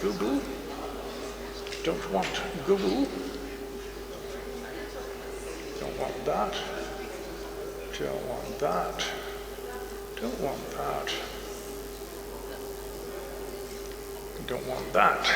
Google. Don't want Google. Don't want that. Don't want that. Don't want that. Don't want that.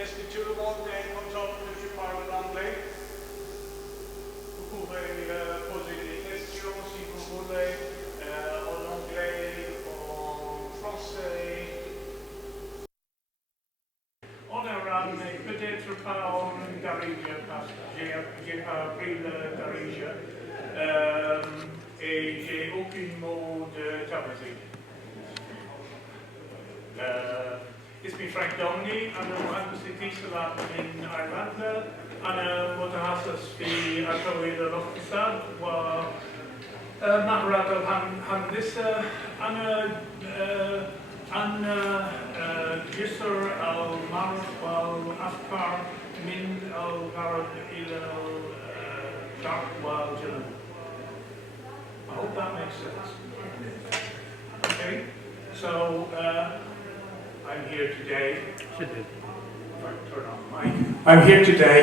Est-ce que tout le monde est content que je parle l'anglais? Vous pouvez poser des questions si vous voulez, en anglais, en français. On a ramené peut-être pas en Darija parce que j'ai pas appris le Darija et j'ai aucun mot de Tabazi. اسمي فرانك دومني، أنا مهندس اتصالات من أيرلندا، أنا متخصص في الترويج الاقتصاد ومهارات الهندسة، أنا جسر المعرف والأفكار من الغرب إلى الشرق والجنوب. I hope that makes sense. Okay, so I'm here today. Turn on the mic. I'm here today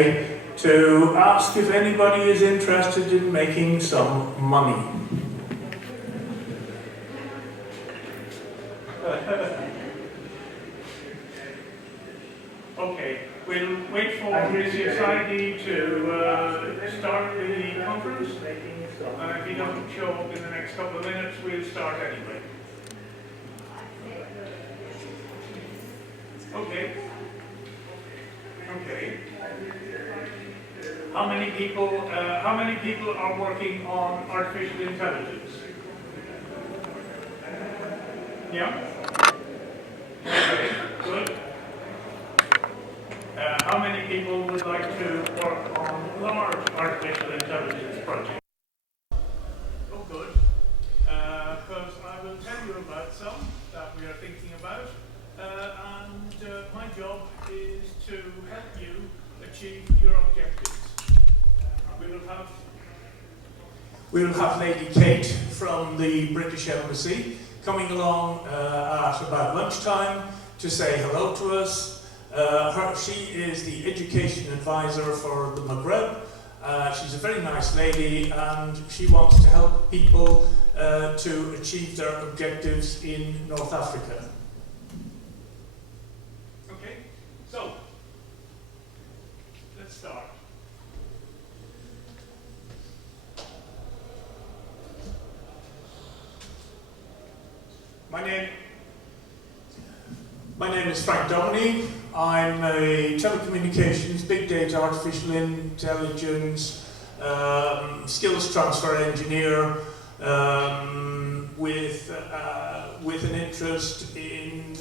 to ask if anybody is interested in making some money. Okay, we'll wait for the society to start the conference. If he doesn't show up in the next couple of minutes, we'll start anyway. Okay. Okay. How many people are working on artificial intelligence? Yeah? Okay, good. How many people would like to work on large artificial intelligence projects? Oh, good. Because I will tell you about some that we are thinking about. And my job is to help you achieve your objectives. We'll have Lady Kate from the British Embassy coming along at about lunchtime to say hello to us. She is the education advisor for the Maghreb. She's a very nice lady and she wants to help people to achieve their objectives in North Africa. Okay, so let's start. My name is Frank Domoney. I'm a telecommunications, big data, artificial intelligence, skills transfer engineer with an interest in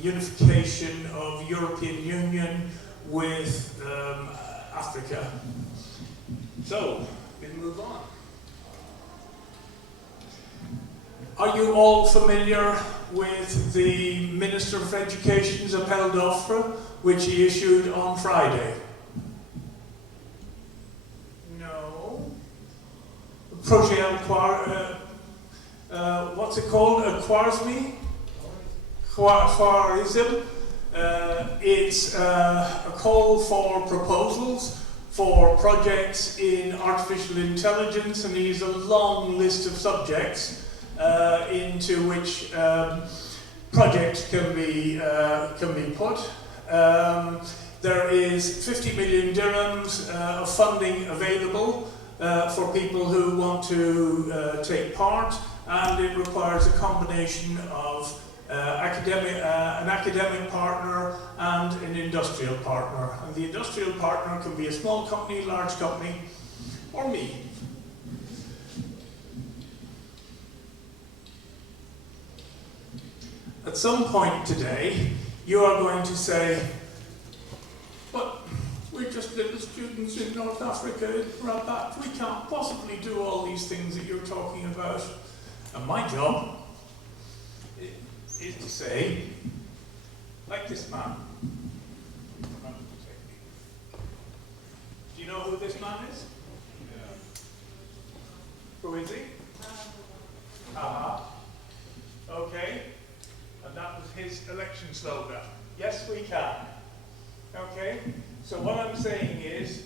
unification of European Union with Africa. So, we'll move on. Are you all familiar with the Minister of Education's appel d'offre, which he issued on Friday? No. Projet what's it called? Quarsmi? Quarism. It's a call for proposals for projects in artificial intelligence, and he's a long list of subjects into which projects can be put. There is 50 million dirhams of funding available for people who want to take part, and it requires a combination of an academic partner and an industrial partner. And the industrial partner can be a small company, large company, or me. At some point today, you are going to say, but we're just little students in North Africa, Rabat, we can't possibly do all these things that you're talking about. And my job is to say, like this man. Do you know who this man is? Yeah. Who is he? Okay. And that was his election slogan. Yes, we can. Okay? So what I'm saying is,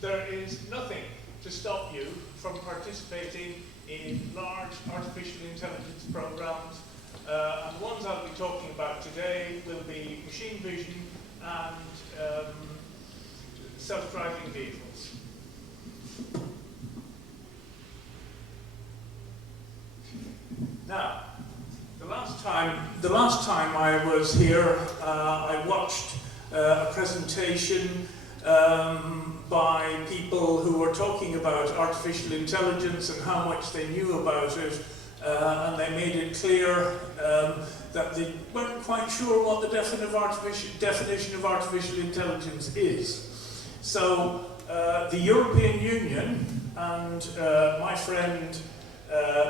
there is nothing to stop you from participating in large artificial intelligence programs. And the ones I'll be talking about today will be machine vision and self-driving vehicles. Now, the last time I was here, I watched a presentation by people who were talking about artificial intelligence and how much they knew about it, and they made it clear that they weren't quite sure what the definition of artificial intelligence is. So the European Union and my friend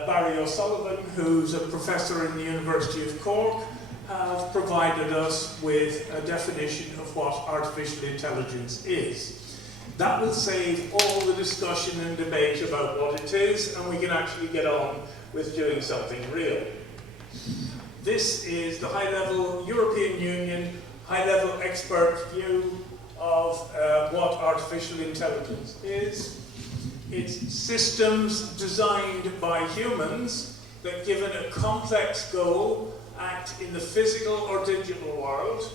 Barry O'Sullivan, who's a professor in the University of Cork, have provided us with a definition of what artificial intelligence is. That will save all the discussion and debate about what it is, and we can actually get on with doing something real. This is the high-level European Union, high-level expert view of what artificial intelligence is. It's systems designed by humans that, given a complex goal, act in the physical or digital world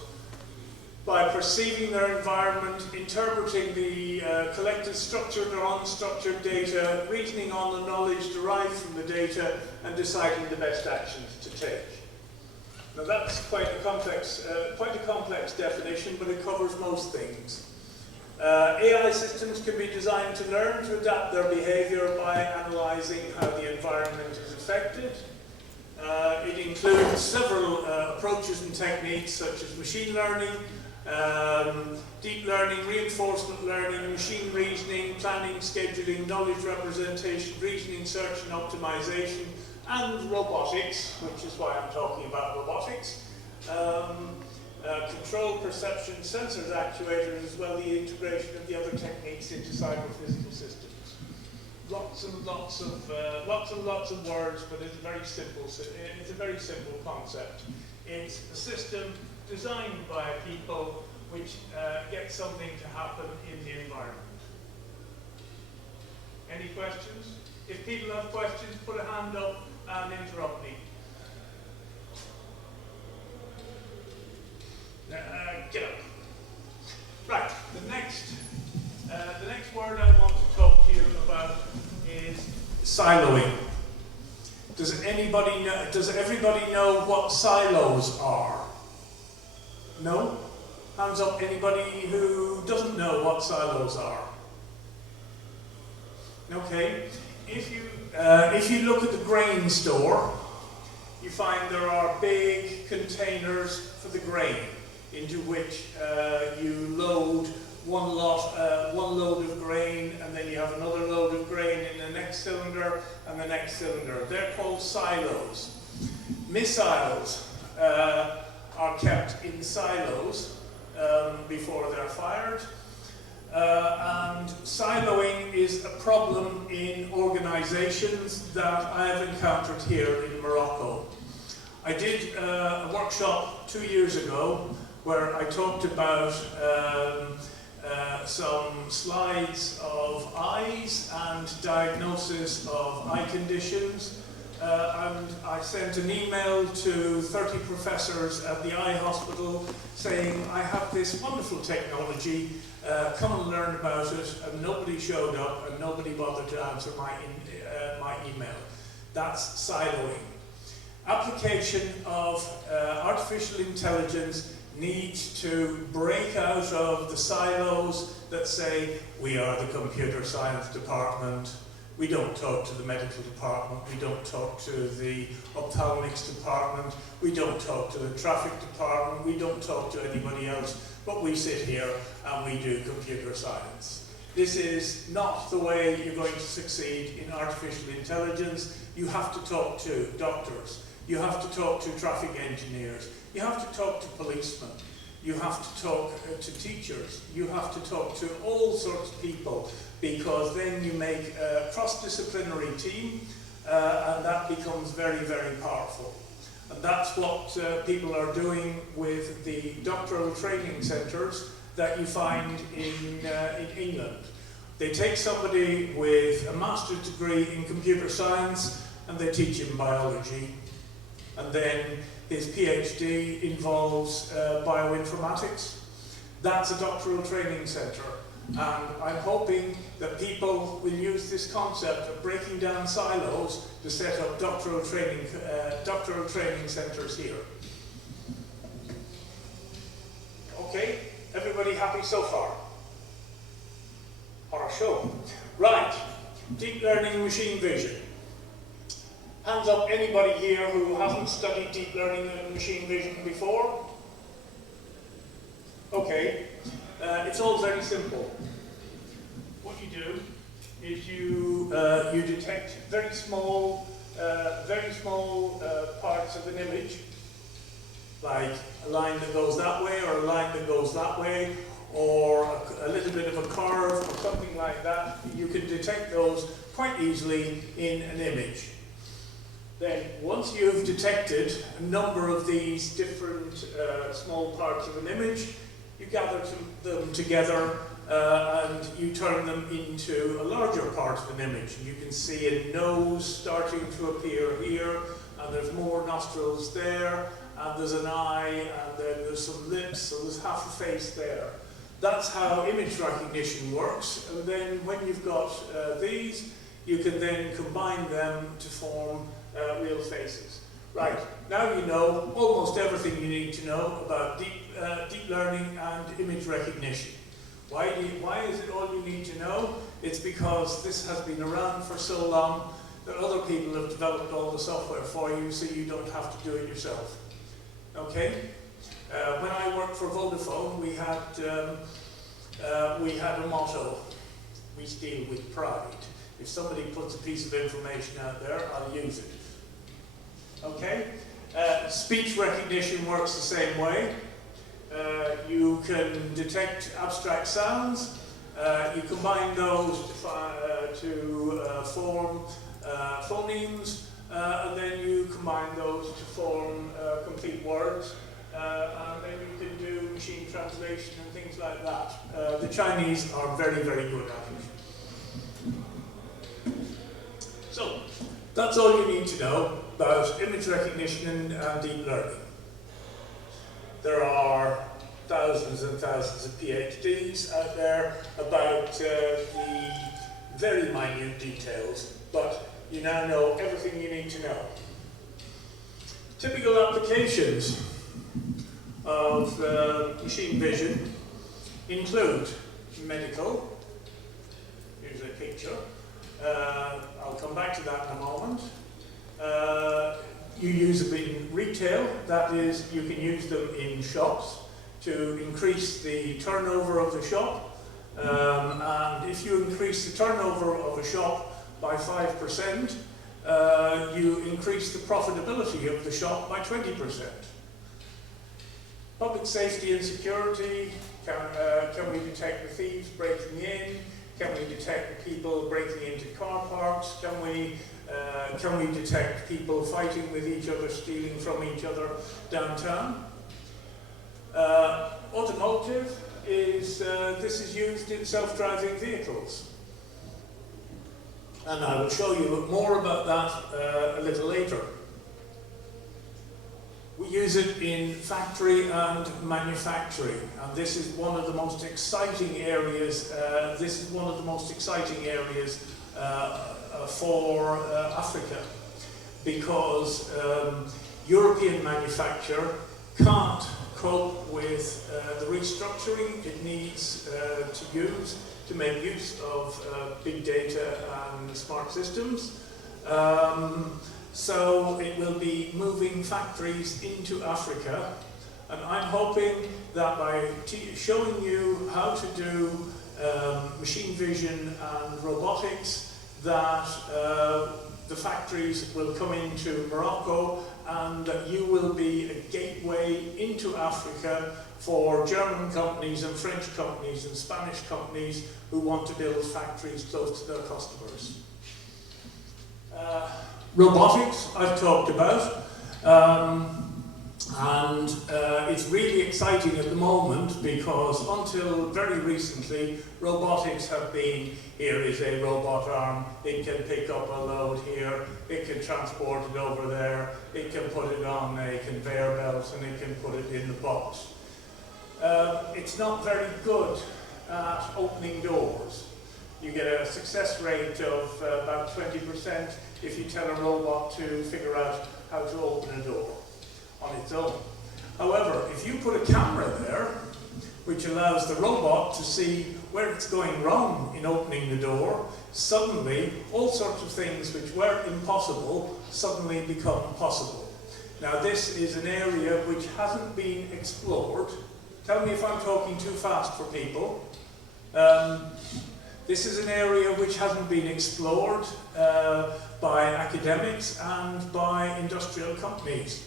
by perceiving their environment, interpreting the collected structured or unstructured data, reasoning on the knowledge derived from the data, and deciding the best actions to take. Now that's quite a complex definition, but it covers most things. AI systems can be designed to learn to adapt their behavior by analyzing how the environment is affected. It includes several approaches and techniques such as machine learning, deep learning, reinforcement learning, machine reasoning, planning, scheduling, knowledge representation, reasoning, search and optimization, and robotics, which is why I'm talking about robotics. Control, perception, sensors, actuators, as well the integration of the other techniques into cyber-physical systems. Lots and lots of words, but it's a very simple concept. It's a system designed by people which gets something to happen in the environment. Any questions? If people have questions, put a hand up and interrupt me. Get up. Right, the next word I want to talk to you about is siloing. Does any anybody know, does everybody know what silos are? No? Hands up anybody who doesn't know what silos are. Okay. If you look at the grain store, you find there are big containers for the grain into which you load one load of grain, and then you have another load of grain in the next cylinder and the next cylinder. They're called silos. Missiles are kept in silos before they're fired. And siloing is a problem in organizations that I have encountered here in Morocco. I did a workshop 2 years ago where I talked about some slides of eyes and diagnosis of eye conditions. And I sent an email to 30 professors at the eye hospital saying, I have this wonderful technology, come and learn about it, and nobody showed up and nobody bothered to answer my email. That's siloing. Application of artificial intelligence needs to break out of the silos that say, we are the computer science department, we don't talk to the medical department, we don't talk to the ophthalmics department, we don't talk to the traffic department, we don't talk to anybody else, but we sit here and we do computer science. This is not the way you're going to succeed in artificial intelligence. You have to talk to doctors, you have to talk to traffic engineers, you have to talk to policemen, you have to talk to teachers, you have to talk to all sorts of people, because then you make a cross-disciplinary team, and that becomes very, very powerful. And that's what people are doing with the doctoral training centres that you find in England. They take somebody with a master's degree in computer science and they teach him biology. And then his PhD involves bioinformatics. That's a doctoral training centre. And I'm hoping that people will use this concept of breaking down silos to set up doctoral training centres here. Okay, everybody happy so far? Хорошо. Right, deep learning and machine vision. Hands up anybody here who hasn't studied deep learning and machine vision before? Okay, it's all very simple. What you do is you detect very small parts of an image, like a line that goes that way, or a line that goes that way, or a little bit of a curve, or something like that. You can detect those quite easily in an image. Then, once you've detected a number of these different small parts of an image, you gather them together and you turn them into a larger part of an image. And you can see a nose starting to appear here, and there's more nostrils there, and there's an eye, and then there's some lips, so there's half a face there. That's how image recognition works. And then when you've got these, you can then combine them to form real faces. Right, now you know almost everything you need to know about deep learning and image recognition. Why is it all you need to know? It's because this has been around for so long that other people have developed all the software for you, so you don't have to do it yourself. Okay? When I worked for Vodafone, we had a motto: we steal with pride. If somebody puts a piece of information out there, I'll use it. Okay? Speech recognition works the same way. You can detect abstract sounds. You combine those to form phonemes, and then you combine those to form complete words, and then you can do machine translation and things like that. The Chinese are very, very good at it. So, that's all you need to know about image recognition and deep learning. There are thousands and thousands of PhDs out there about the very minute details, but you now know everything you need to know. Typical applications of machine vision include medical. Here's a picture. I'll come back to that in a moment. You use them in retail, that is, you can use them in shops to increase the turnover of the shop. And if you increase the turnover of a shop by 5%, you increase the profitability of the shop by 20%. Public safety and security, can we detect the thieves breaking in? Can we detect the people breaking into car parks? Can we detect people fighting with each other, stealing from each other downtown? Automotive is, this is used in self-driving vehicles. And I will show you more about that a little later. We use it in factory and manufacturing, and this is one of the most exciting areas. For Africa, because European manufacture can't cope with the restructuring it needs to make use of big data and smart systems. So it will be moving factories into Africa, and I'm hoping that by showing you how to do machine vision and robotics, that the factories will come into Morocco, and that you will be a gateway into Africa for German companies and French companies and Spanish companies who want to build factories close to their customers. Robotics, I've talked about, and it's really exciting at the moment because until very recently, robotics have been, here is a robot arm, it can pick up a load here, it can transport it over there, it can put it on a conveyor belt, and it can put it in the box. It's not very good at opening doors. You get a success rate of about 20% if you tell a robot to figure out how to open a door on its own. However, if you put a camera there, which allows the robot to see where it's going wrong in opening the door, suddenly all sorts of things which were impossible suddenly become possible. Now this is an area which hasn't been explored. Tell me if I'm talking too fast for people. This is an area which hasn't been explored by academics and by industrial companies.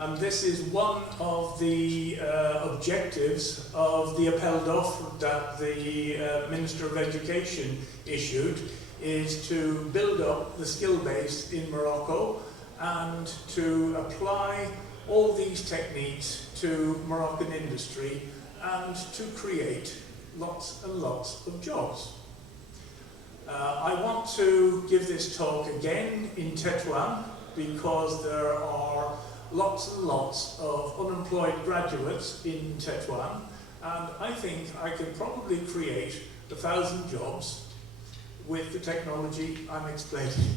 And this is one of the objectives of the appel d'offre that the Minister of Education issued, is to build up the skill base in Morocco and to apply all these techniques to Moroccan industry and to create lots and lots of jobs. I want to give this talk again in Tetuan because there are lots and lots of unemployed graduates in Tetuan, and I think I could probably create 1,000 jobs with the technology I'm explaining.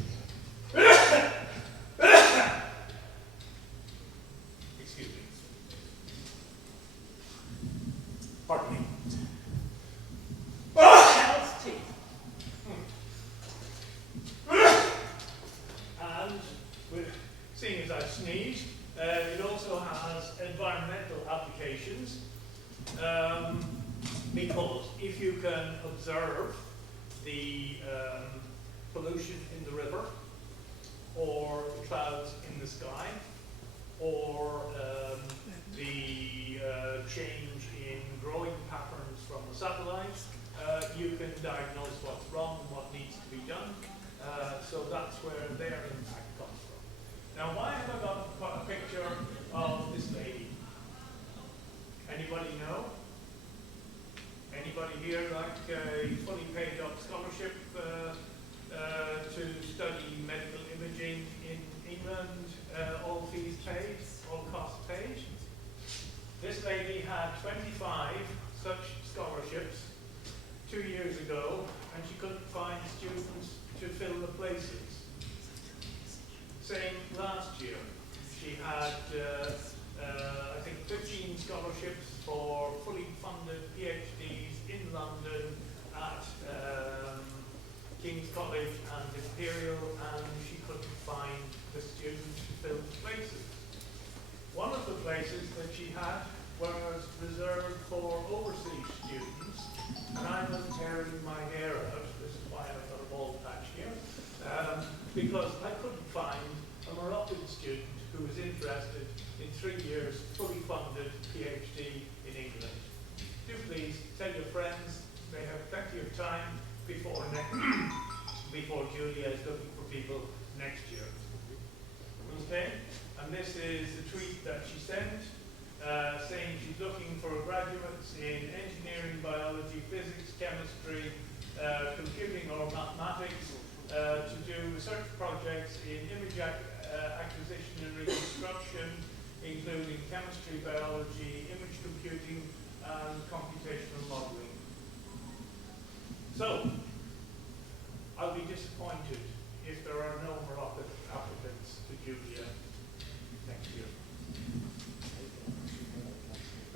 Excuse me. Pardon me. And seeing as I've sneezed, it also has environmental applications, because if you can observe the pollution in the river, or the clouds in the sky, or the change in growing patterns from the satellite, you can diagnose what's wrong and what needs to be done. So that's where their impact comes from. Now, why have I got a picture of this lady? Anybody know? Anybody here like a fully paid up scholarship to study medical imaging in England, all fees paid, all costs paid? This lady had 25 such scholarships 2 years ago, and she couldn't find students to fill the places. Same last year. She she had, I think, 15 scholarships for fully funded PhDs in London at King's College and Imperial, and she couldn't find the students to fill the places. One of the places that she had was reserved for overseas students, and I was tearing my hair out. This is why I've got a bald patch here, because I couldn't find a Moroccan student who was interested in 3 years fully funded PhD in England. Do please tell your friends they have plenty of time before before Julia is looking for people next year. Okay, and this is the tweet that she sent, saying she's looking for graduates in engineering, biology, physics, chemistry, computing or mathematics to do research projects in image acquisition and reconstruction, including chemistry, biology, image computing, and computational modeling. So, I'll be disappointed if there are no Moroccan applicants to Julia next year.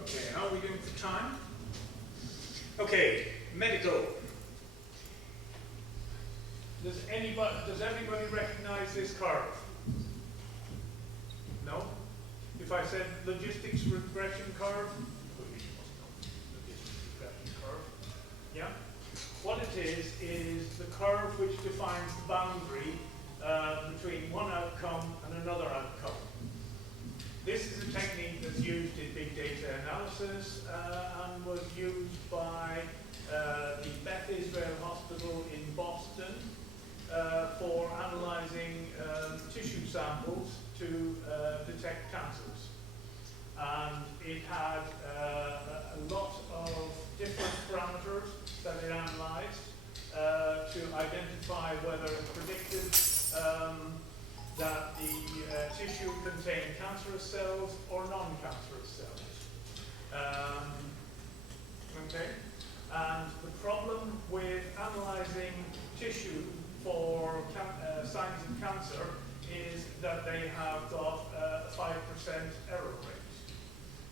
Okay, how are we doing for time? Okay, medical. Does everybody recognize this curve? No? If I said logistics regression curve, logistics regression curve. Yeah? What it is the curve which defines the boundary between one outcome and another outcome. This is a technique that's used in big data analysis and was used by the Beth Israel Hospital in Boston for analyzing tissue samples to detect cancers. And it had a lot of different parameters that it analyzed to identify whether it predicted that the tissue contained cancerous cells or non-cancerous cells. Okay? And the problem with analyzing tissue for signs of cancer is that they have got a 5% error rate.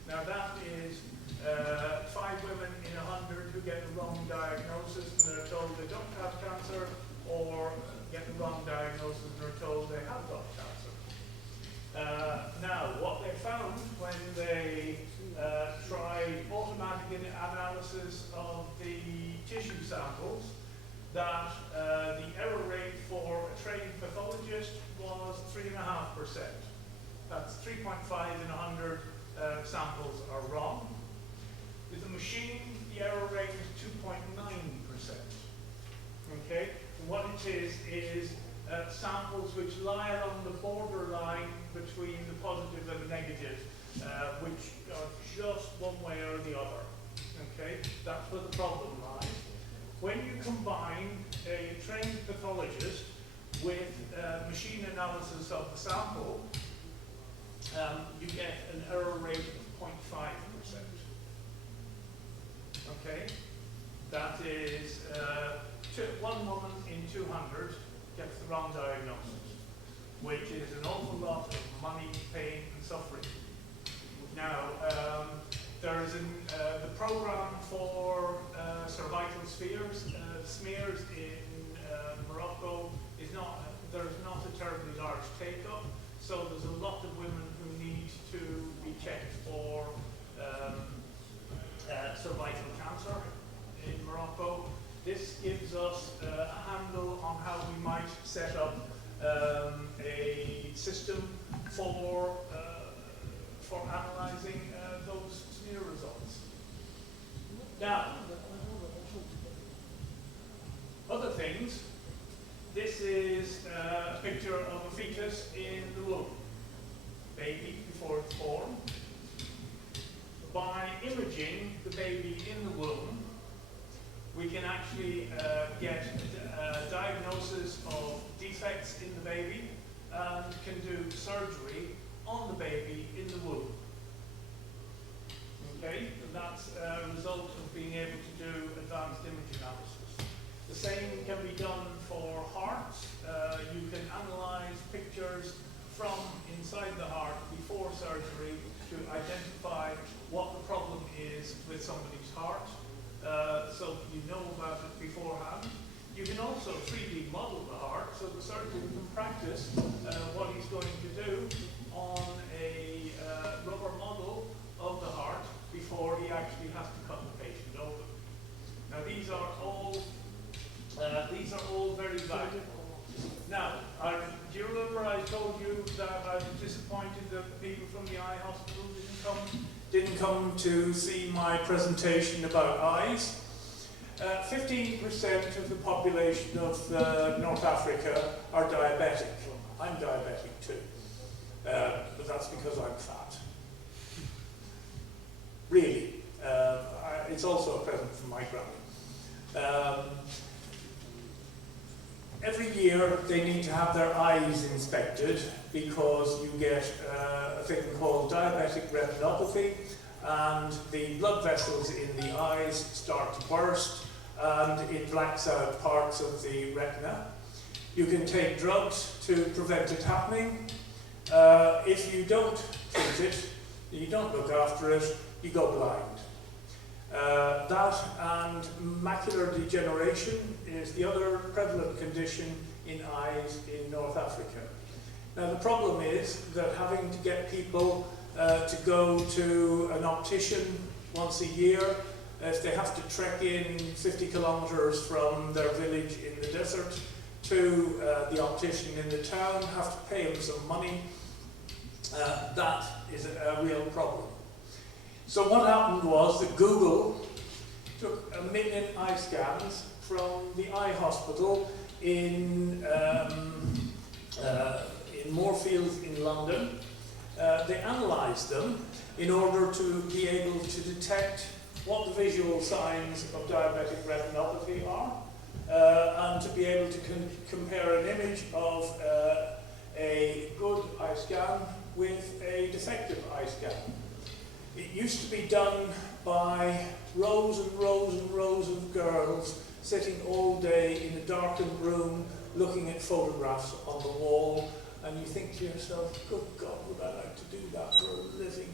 Now that is 5 women in 100 who get the wrong diagnosis and they're told they don't have cancer, or get the wrong diagnosis and they're told they have got cancer. Now, what they found when they tried automatic analysis of the tissue samples, that the error rate for a trained pathologist was 3.5%. That's 3.5 in 100 samples are wrong. With the machine, the error rate is 2.9%. Okay? And what it is samples which lie along the borderline between the positive and the negative, which are just one way or the other. Okay? That's where the problem lies. When you combine a trained pathologist with machine analysis of the sample, you get an error rate of 0.5%. Okay? That is 1 woman in 200 gets the wrong diagnosis, which is an awful lot of money, pain, and suffering. Now, there is the program for cervical smears in Morocco is not, there's not a terribly large take-up, so there's a lot of women who need to be checked for cervical cancer in Morocco. This gives us a handle on how we might set up a system for analysing those smear results. Now, other things. This is a picture of a fetus in the womb, baby before it's born. By imaging the baby in the womb, we can actually get a diagnosis of defects in the baby and can do surgery on the baby in the womb. Okay, and that's a result of being able to do advanced image analysis. The same can be done for hearts. You can analyze pictures from inside the heart before surgery to identify what the problem is with somebody's heart, so you know about it beforehand. You can also 3D model the heart, so the surgeon can practice what he's going to do on a rubber model of the heart before he actually has to cut the patient open. Now these are all very valuable. Now, do you remember I told you that I was disappointed that the people from the eye hospital didn't come to see my presentation about eyes? 15% of the population of North Africa are diabetic. I'm diabetic too, but that's because I'm fat. Really, it's also a present from my granny. Every year they need to have their eyes inspected because you get a thing called diabetic retinopathy, and the blood vessels in the eyes start to burst and it blacks out parts of the retina. You can take drugs to prevent it happening. If you don't treat it, you don't look after it, you go blind. That and macular degeneration is the other prevalent condition in eyes in North Africa. Now the problem is that having to get people to go to an optician once a year, if they have to trek in 50 kilometers from their village in the desert to the optician in the town, have to pay them some money, that is a real problem. So what happened was that Google took 1 million eye scans from the eye hospital in Moorfields in London. They analysed them in order to be able to detect what the visual signs of diabetic retinopathy are, and to be able to compare an image of a good eye scan with a defective eye scan. It used to be done by rows and rows and rows of girls sitting all day in a darkened room looking at photographs on the wall, and you think to yourself, good God, would I like to do that for a living?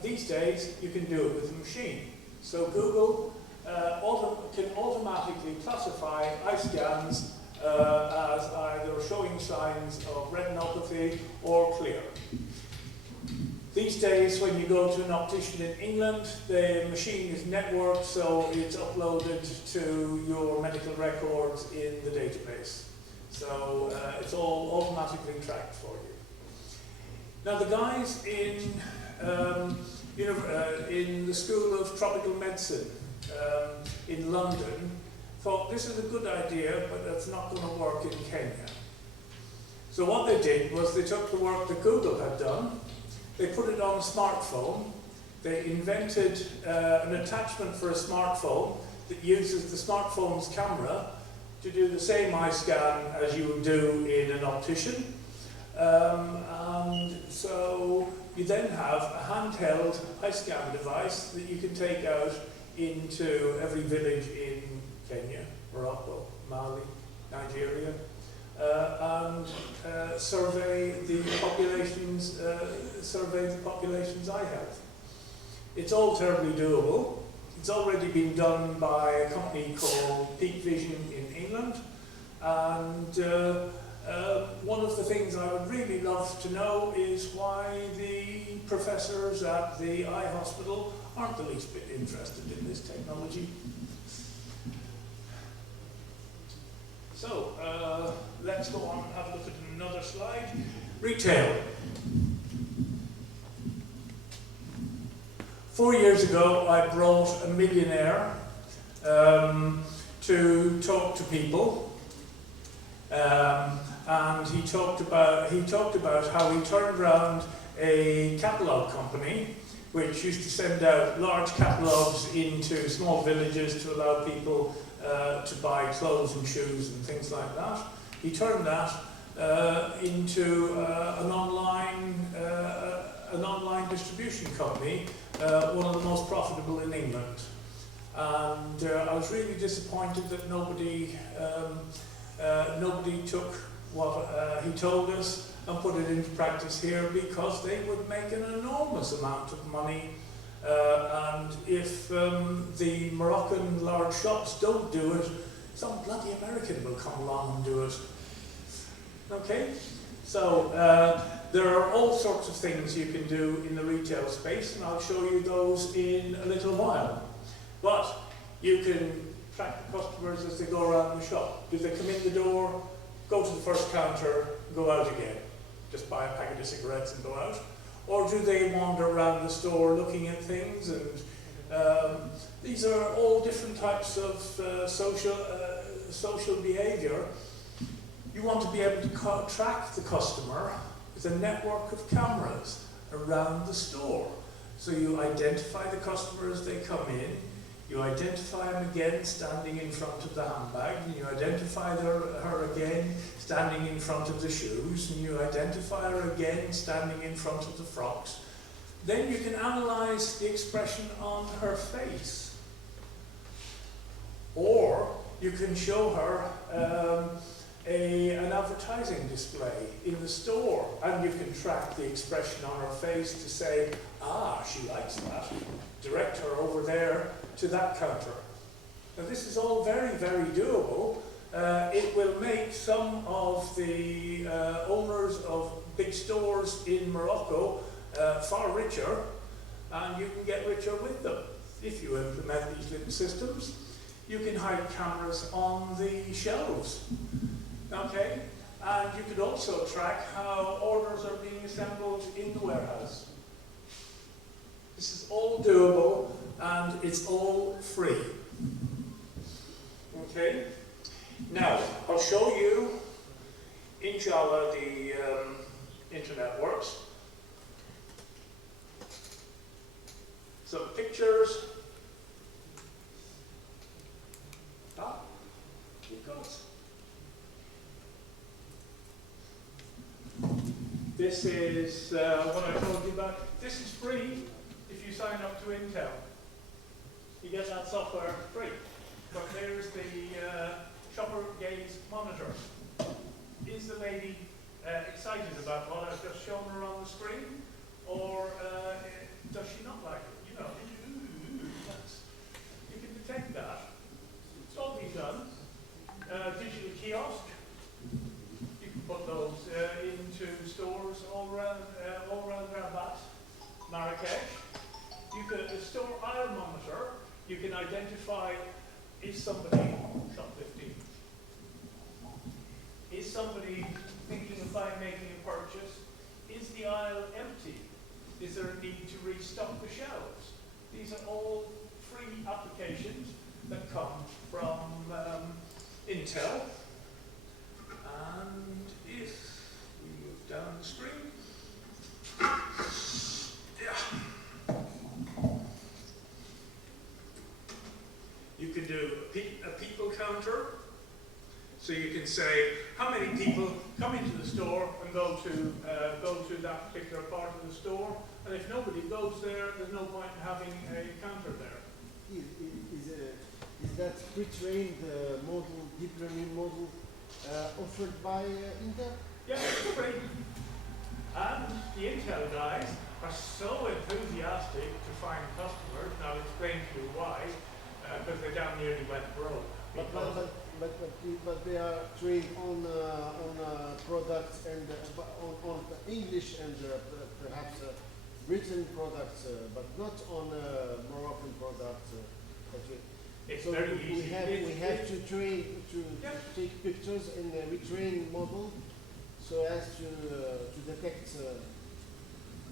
These days, you can do it with a machine. So Google can automatically classify eye scans as either showing signs of retinopathy or clear. These days, when you go to an optician in England, the machine is networked, so it's uploaded to your medical records in the database. So it's all automatically tracked for you. Now, the guys in the School of Tropical Medicine in London thought this is a good idea, but that's not going to work in Kenya. So what they did was they took the work that Google had done, they put it on a smartphone, they invented an attachment for a smartphone that uses the smartphone's camera to do the same eye scan as you would do in an optician. And so you then have a handheld eye scan device that you can take out into every village in Kenya, Morocco, Mali, Nigeria, and survey the population's eye health. It's all terribly doable. It's already been done by a company called Peak Vision in England, and one of the things I would really love to know is why the professors at the eye hospital aren't the least bit interested in this technology. So, let's go on and have a look at another slide. Retail. 4 years ago, I brought a millionaire to talk to people, and he talked about how he turned around a catalogue company which used to send out large catalogues into small villages to allow people to buy clothes and shoes and things like that. He turned that into an online distribution company, one of the most profitable in England. And I was really disappointed that nobody took what he told us and put it into practice here because they would make an enormous amount of money. And if the Moroccan large shops don't do it, some bloody American will come along and do it. Okay? So there are all sorts of things you can do in the retail space, and I'll show you those in a little while. But you can track the customers as they go around the shop. Do they come in the door, go to the first counter, go out again? Just buy a packet of cigarettes and go out? Or do they wander around the store looking at things? And these are all different types of social behavior. You want to be able to track the customer with a network of cameras around the store. So you identify the customer as they come in, you identify them again standing in front of the handbag, and you identify her again standing in front of the shoes, and you identify her again standing in front of the frocks. Then you can analyze the expression on her face. Or you can show her an advertising display in the store, and you can track the expression on her face to say, ah, she likes that. Direct her over there to that counter. Now this is all very, very doable. It will make some of the owners of big stores in Morocco far richer, and you can get richer with them if you implement these little systems. You can hide cameras on the shelves. Okay, and you could also track how orders are being assembled in the warehouse. This is all doable, and it's all free. Okay, now I'll show you, inshallah, the internet works. Some pictures. Ah, it goes. This is what I told you about. This is free if you sign up to Intel. You get that software free. But there's the shopper gaze monitor. Is the lady excited about what I've just shown her on the screen? Or does she not like it? You know, you can detect that. It's all been done. Digital kiosk. You can put those into stores all around Rabat, Marrakesh. You can a store aisle monitor. You can identify, is somebody shoplifting? Is somebody thinking of making a purchase? Is the aisle empty? Is there a need to restock the shelves? These are all free applications that come from Intel. And if we move down the screen, you can do a people counter. So you can say how many people come into the store and go to that particular part of the store, and if nobody goes there, there's no point in having a counter there. Is that pre-trained model, deep learning model, offered by Intel? Yeah, it's free. And the Intel guys are so enthusiastic to find customers, and I'll explain to you why, because they damn nearly went broke. But they are trained on products and on English and perhaps written products, but not on Moroccan products. It's so very easy. We have to train to take pictures in a retrained model so as to detect.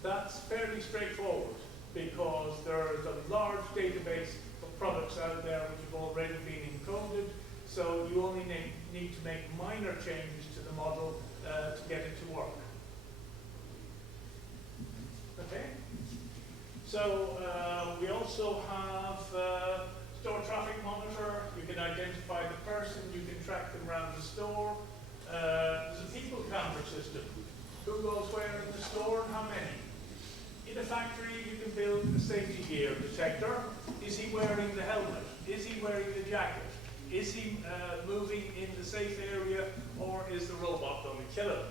That's fairly straightforward because there's a large database of products out there which have already been encoded. So you only need to make minor changes to the model to get it to work. Okay. So we also have store traffic monitor. You can identify the person. You can track them around the store. There's a people counter system. Who goes where in the store and how many? In a factory, you can build a safety gear detector. Is he wearing the helmet? Is he wearing the jacket? Is he moving in the safe area, or is the robot going to kill him?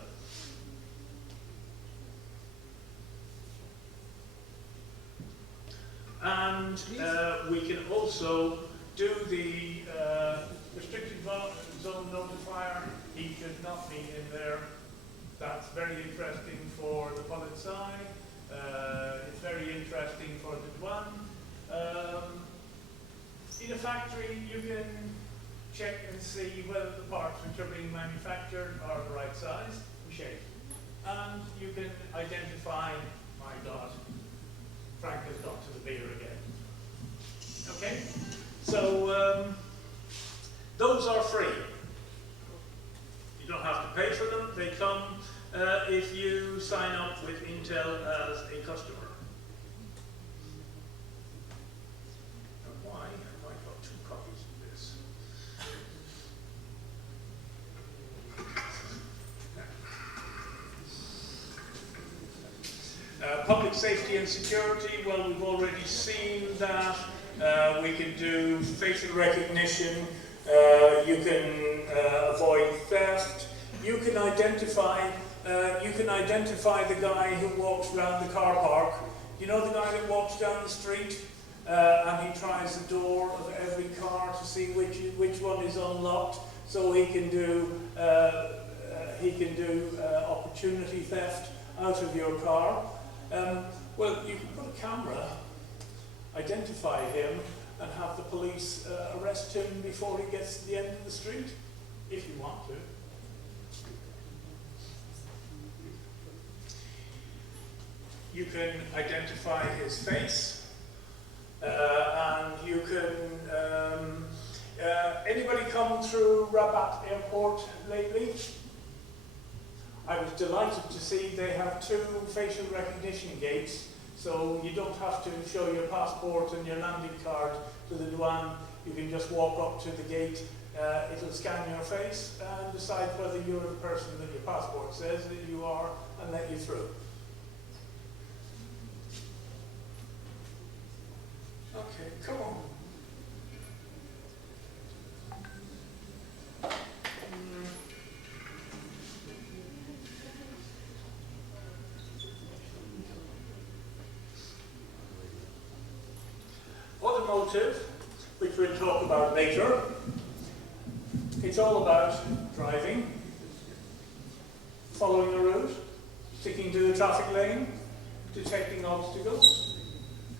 And we can also do the restricted zone notifier. He should not be in there. That's very interesting for the Polizei. It's very interesting for the douane. In a factory, you can check and see whether the parts which are being manufactured are the right size and shape. And you can identify, my God, Frank has got to the beer again. Okay? So, those are free. You don't have to pay for them. They come if you sign up with Intel as a customer. Now, why have I got 2 copies of this? Public safety and security, well, we've already seen that. We can do facial recognition. You can avoid theft. You can identify the guy who walks around the car park. You know the guy that walks down the street and he tries the door of every car to see which one is unlocked, so he can do opportunity theft out of your car. Well, you can put a camera, identify him, and have the police arrest him before he gets to the end of the street, if you want to. You can identify his face, and you can... anybody come through Rabat Airport lately? I was delighted to see they have 2 facial recognition gates, so you don't have to show your passport and your landing card to the douane. You can just walk up to the gate, it'll scan your face and decide whether you're the person that your passport says that you are and let you through. Okay, come on. Automotive, which we'll talk about later. It's all about driving, following a route, sticking to the traffic lane, detecting obstacles.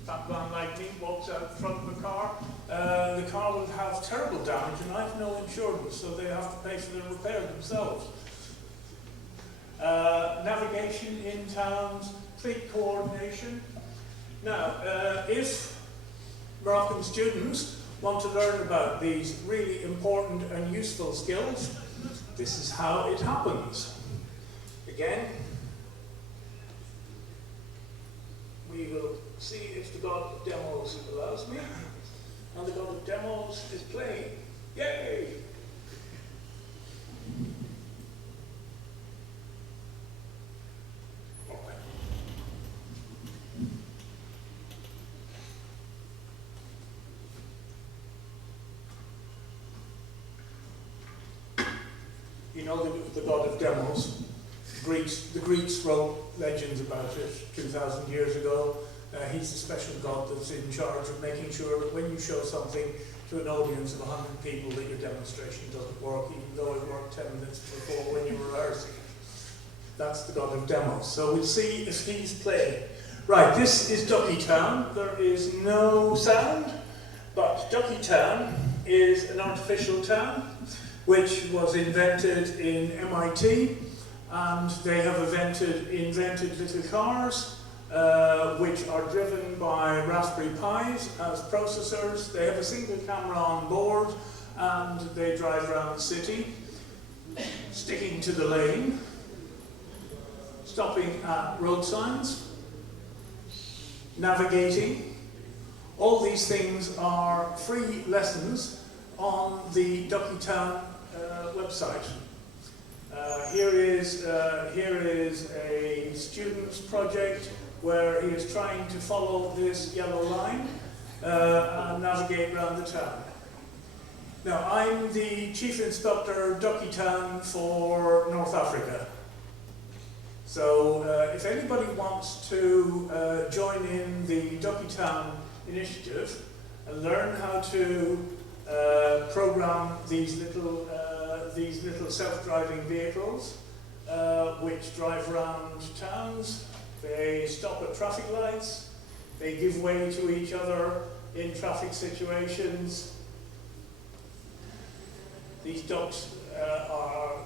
That man like me walks out in front of a car. The car will have terrible damage and I have no insurance, so they have to pay for the repair themselves. Navigation in towns, fleet coordination. Now, if Moroccan students want to learn about these really important and useful skills, this is how it happens. Again, we will see if the God of Demos allows me. And the God of Demos is playing. Yay! You know the God of Demos. The Greeks wrote legends about it 2,000 years ago. He's the special God that's in charge of making sure that when you show something to an audience of 100 people that your demonstration doesn't work, even though it worked 10 minutes before when you were rehearsing it. That's the God of Demos. So we'll see if he's playing. Right, this is Ducky Town. There is no sound, but Ducky Town is an artificial town which was invented in MIT, and they have invented little cars which are driven by Raspberry Pis as processors. They have a single camera on board and they drive around the city, sticking to the lane, stopping at road signs, navigating. All these things are free lessons on the Ducky Town website. Here is a student's project where he is trying to follow this yellow line and navigate around the town. Now, I'm the Chief Inspector Ducky Town for North Africa. So if anybody wants to join in the Ducky Town initiative and learn how to program these little self-driving vehicles which drive around towns. They stop at traffic lights. They give way to each other in traffic situations. These dogs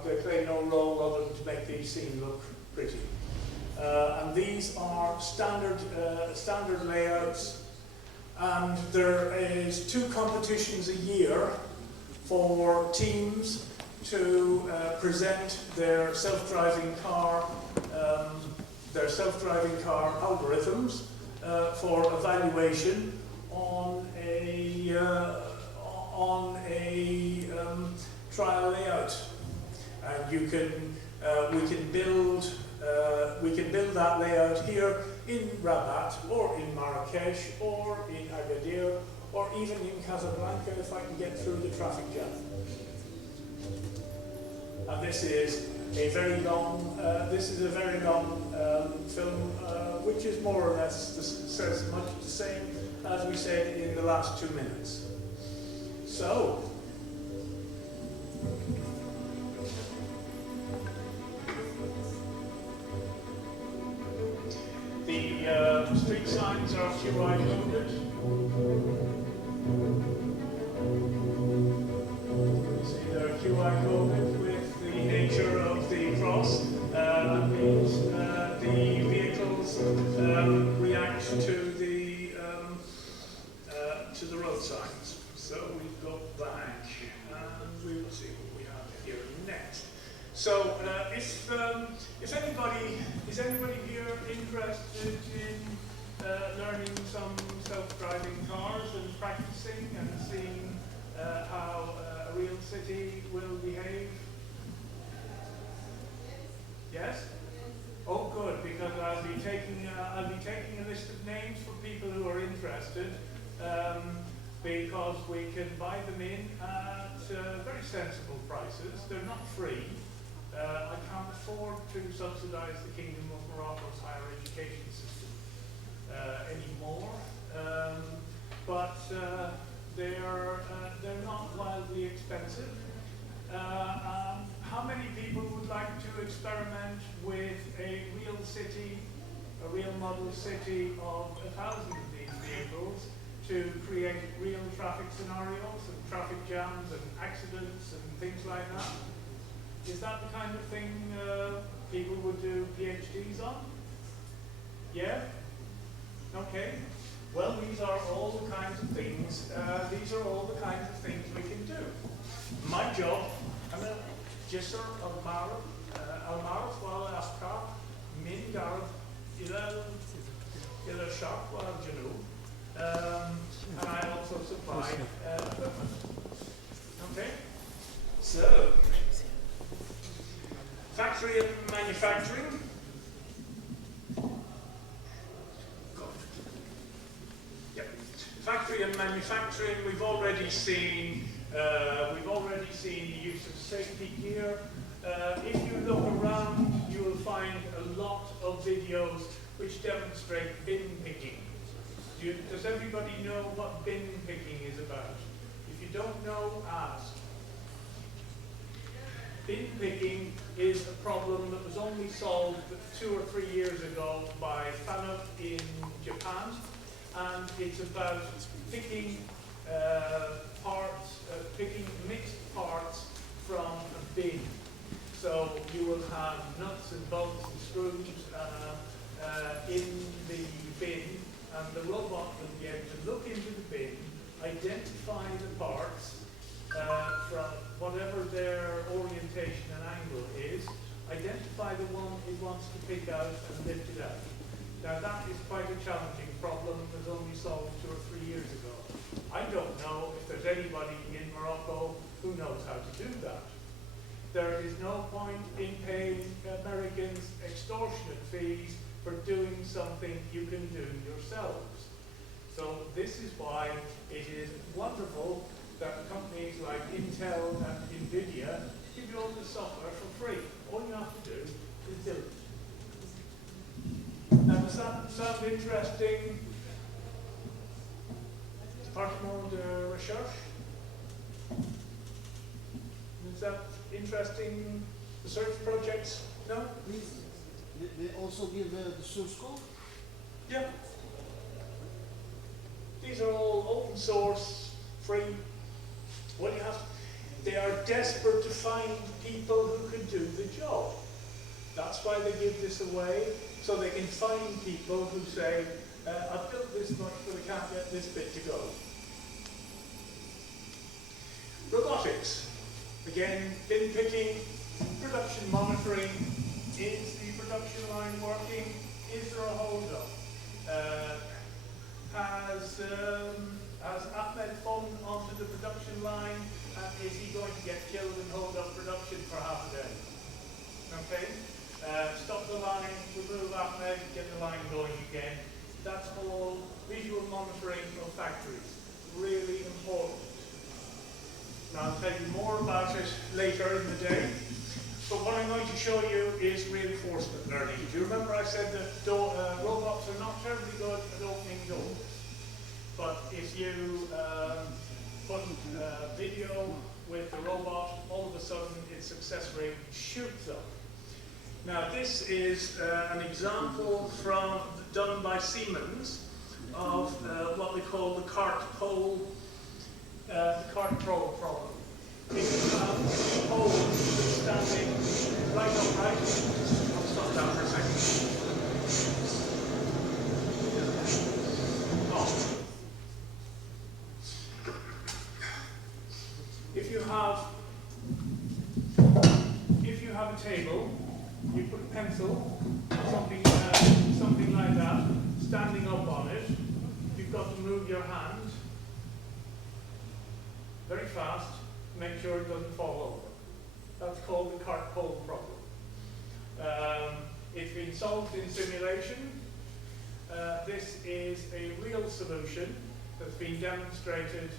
they play no role other than to make these scenes look pretty. And these are standard layouts. And there is 2 competitions a year for teams to present their self-driving car algorithms for evaluation on a trial layout. And we can build that layout here in Rabat, or in Marrakesh, or in Agadir, or even in Casablanca if I can get through the traffic jam. And this is a very long film, which is more or less says much the same as we said in the last 2 minutes. So. The street signs are QI coded. See, they're QI coded with the nature of the cross. That means the vehicles react to the road signs. So we go back and we will see what we have here next. So if anybody is anybody here interested in learning some self-driving cars and practicing and seeing how a real city will behave? Yes? Oh, good, because I'll be taking a list of names for people who are interested, because we can buy them in at very sensible prices. They're not free. I can't afford to subsidize the Kingdom of Morocco's higher education system anymore, but they're not wildly expensive. How many people would like to experiment with a real city, a real model city of 1,000 of these vehicles to create real traffic scenarios and traffic jams and accidents and things like that? Is that the kind of thing people would do PhDs on? Yeah? Okay. Well, these are all the kinds of things. These are all the kinds of things we can do. My job, I'm a جسر المعرف والأفكار من غرب إلى الشرق والجنوب. And I also supply equipment. Okay? So, factory and manufacturing. Yep. Factory and manufacturing, we've already seen the use of safety gear. If you look around, you will find a lot of videos which demonstrate bin picking. Does everybody know what bin picking is about? If you don't know, ask. Bin picking is a problem that was only solved 2 or 3 years ago by Fanuc in Japan, and it's about picking picking mixed parts from a bin. So you will have nuts and bolts and screws in the bin, and the robot will be able to look into the bin, identify the parts from whatever their orientation and angle is, identify the one it wants to pick out and lift it out. Now that is quite a challenging problem that was only solved 2 or 3 years ago. I don't know if there's anybody in Morocco who knows how to do that. There is no point in paying Americans extortionate fees for doing something you can do yourselves. So this is why it is wonderful that companies like Intel and NVIDIA give you all the software for free. All you have to do is do it. Now, does that sound interesting? Département de Recherche. Is that interesting? Research projects? No? Please, they also give the source code? Yeah. These are all open source, free. What do you have? They are desperate to find people who can do the job. That's why they give this away, so they can find people who say, I've built this much, but I can't get this bit to go. Robotics. Again, bin picking, production monitoring. Is the production line working? Is there a hold-up? Has Ahmed fallen onto the production line, and is he going to get killed and hold up production for half a day? Okay? Stop the line, remove Ahmed, get the line going again. That's all visual monitoring of factories. Really important. Now, I'll tell you more about it later in the day. But what I'm going to show you is reinforcement learning. Do you remember I said that robots are not terribly good at opening doors? But if you put video with the robot, all of a sudden its success rate shoots up. Now, this is an example done by Siemens of what we call the cart pole problem. If you have a pole standing right upright, I'll stop that for a second. Oh. If you have a table, you put a pencil, something like that, standing up on it. You've got to move your hand very fast to make sure it doesn't fall over. That's called the cart pole problem. It's been solved in simulation. This is a real solution that's been demonstrated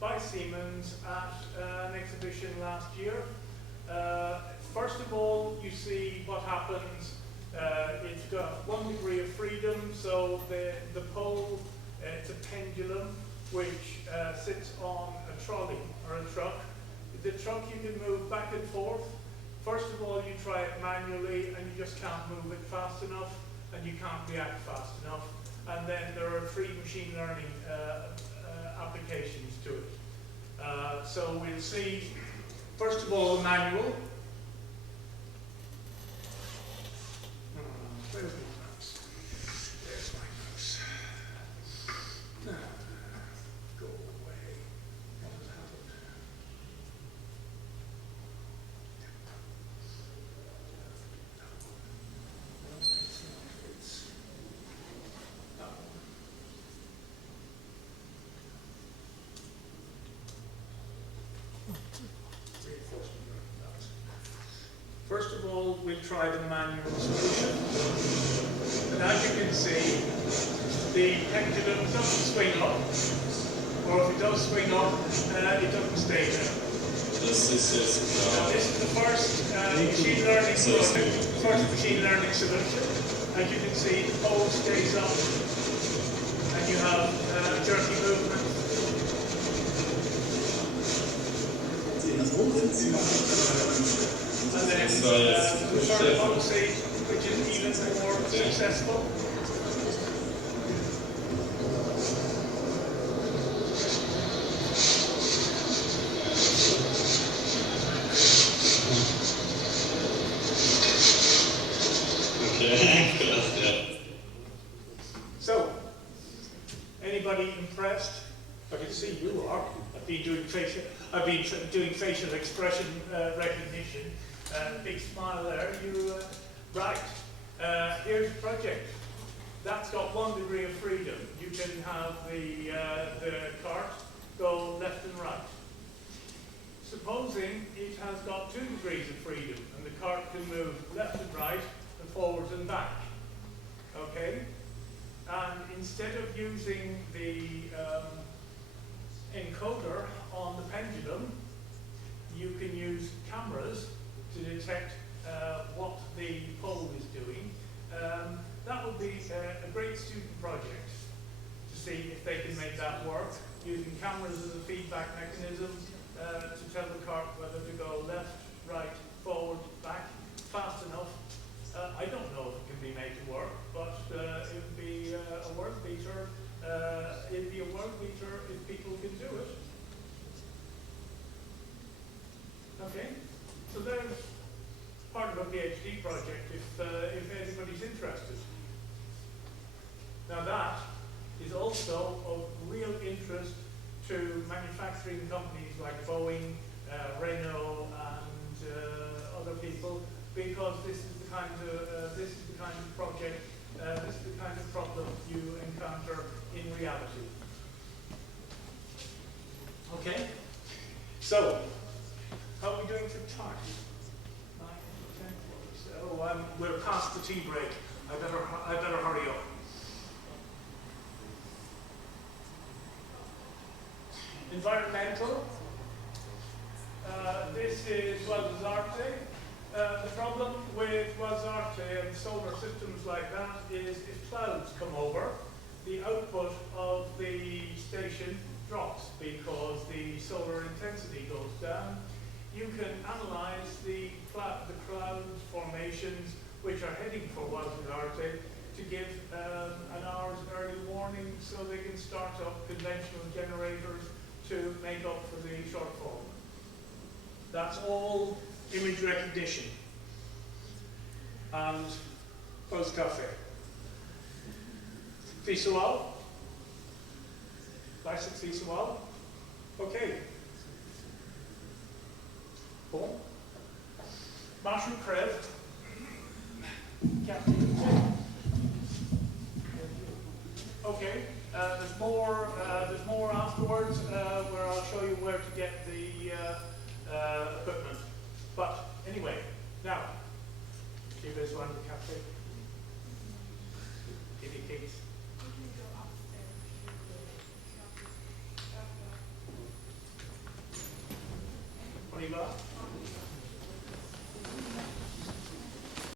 by Siemens at an exhibition last year. First of all, you see what happens. It's got 1 degree of freedom, so the pole, it's a pendulum which sits on a trolley or a truck. The truck you can move back and forth. First of all, you try it manually and you just can't move it fast enough and you can't react fast enough. And then there are 3 machine learning applications to it. So we'll see, first of all, the manual. Where's my mouse? There's my mouse. Go away. What has happened? No, it's not. It's that one. Reinforcement learning, that. First of all, we'll try the manual solution. And as you can see, the pendulum doesn't swing up, or if it does swing up, it doesn't stay there. This is the first machine learning solution. As you can see, the pole stays up, and you have jerky movement. And then the third policy, which is even more successful. So, anybody impressed? I can see you are. I've been doing facial expression recognition. Big smile there. Right. Here's the project. That's got 1 degree of freedom. You can have the cart go left and right. Supposing it has got 2 degrees of freedom and the cart can move left and right and forwards and back. Okay? And instead of using the encoder on the pendulum, you can use cameras to detect what the pole is doing. That would be a great student project to see if they can make that work. using cameras as a feedback mechanism to tell the cart whether to go left, right, forward, back, fast enough. I don't know if it can be made to work, but it would be a world beater. It'd be a world beater if people can do it. Okay, so there's part of a PhD project if anybody's interested. Now that is also of real interest to manufacturing companies like Boeing, Renault, and other people, because this is the kind of project, this is the kind of problem you encounter in reality. Okay, so how are we doing for time? 9, 10, so we're past the tea break. I better hurry up. Environmental. This is Arte. The problem with Arte and solar systems like that is if clouds come over, the output of the station drops because the solar intensity goes down. You can analyze the cloud formations which are heading for Arte to give an hour's early warning so they can start up conventional generators to make up for the shortfall. That's all image recognition and post cafe. Visual. Basic visual. Okay. Bon. Marshall Krev. Okay. There's more afterwards where I'll show you where to get the equipment. But anyway, now, keep this one the cafe. Kitty cakes. What do you got?